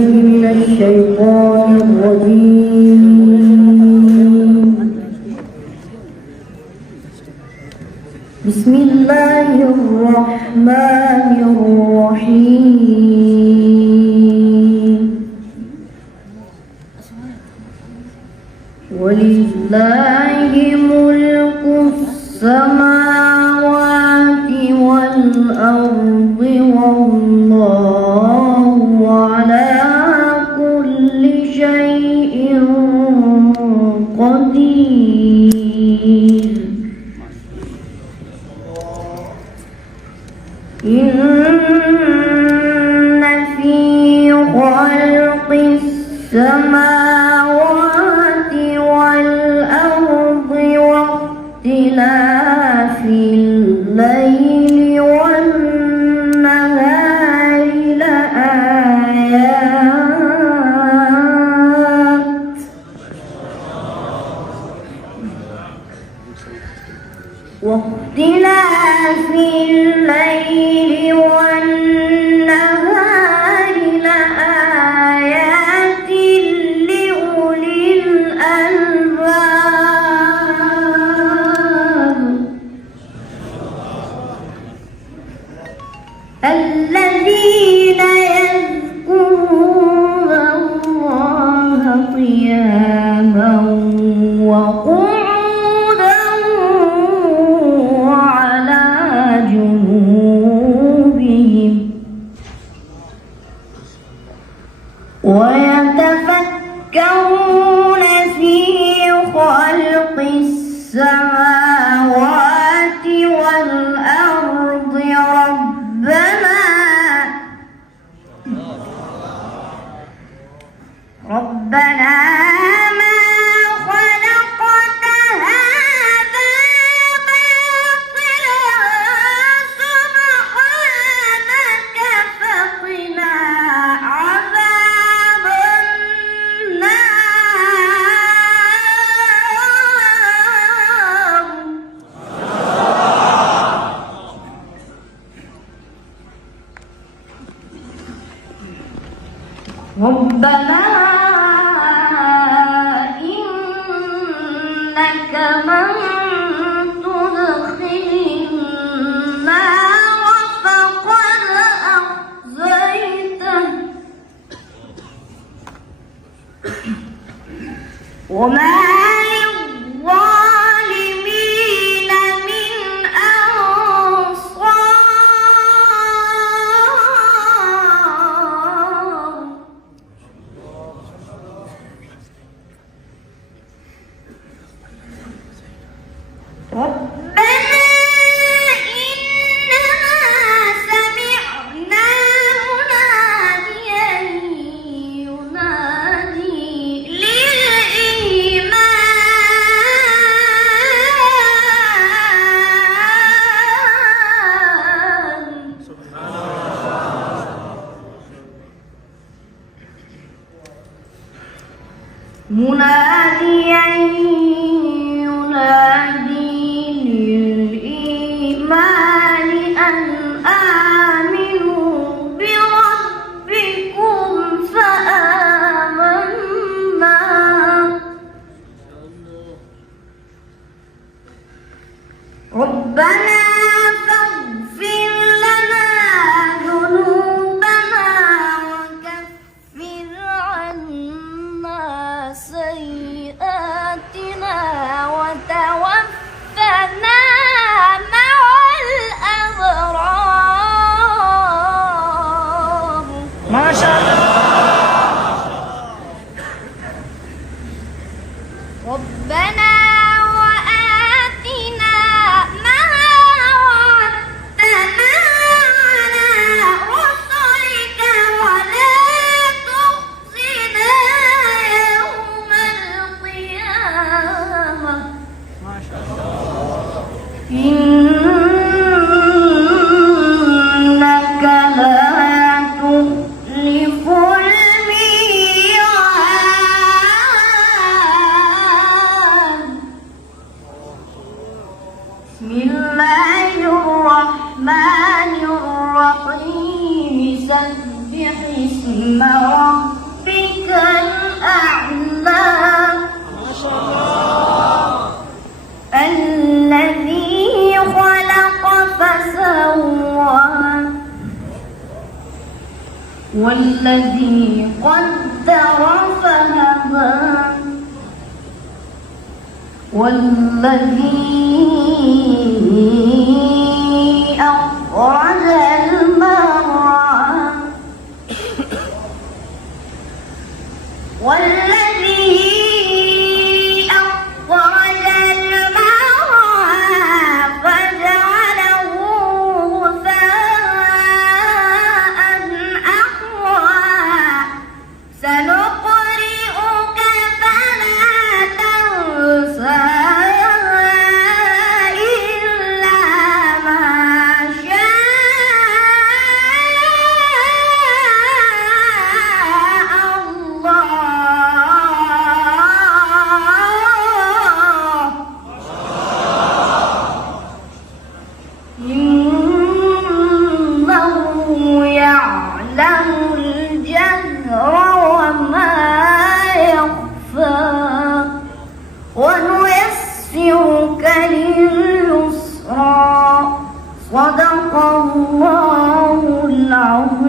من الشيطان الرجيم. بسم الله الرحمن الرحيم. ولله ملك السماوات والأرض والله على كل شيء قدير. إن في خلق السماوات والأرض واختلاف الليل والنهار لآيات واختلاف الليل والنهار لآيات لأولي الألباب الذين يذكرون الله قياما وقعودا وعلى جنوبهم ويتفكرون في خلق السماوات والأرض ربنا ما خلقت هذا باطلا سبحانك فقنا عذاب النار. ربنا إنك من تدخل النار فقد أخزيته وما للظالمين من أنصار. ربنا إننا سمعنا مناديا ينادي للإيمان مناديا للإيمان أن آمنوا بربكم فآمنا. ربنا فاغفر لنا ذنوبنا وكفر عنا سيئاتنا وتوفنا مع الأبرار. ما شاء الله. ربنا وآتنا ما وعدتنا على رسلك ولا تخزنا يوم القيامة. ما شاء الله. إنك لا تخلف الميعاد. بسم الله الرحمن الرحيم. سبح اسم ربك والذي قدر فهدى والذي أخرج المرعى والذي أخرج المرعى فجعله غثاء أحوى سنقرئك فلا تنسى إلا ما شاء الله إنه يعلم الجهر وما يخفى ونيسرك لليسرى صدق الله العظيم.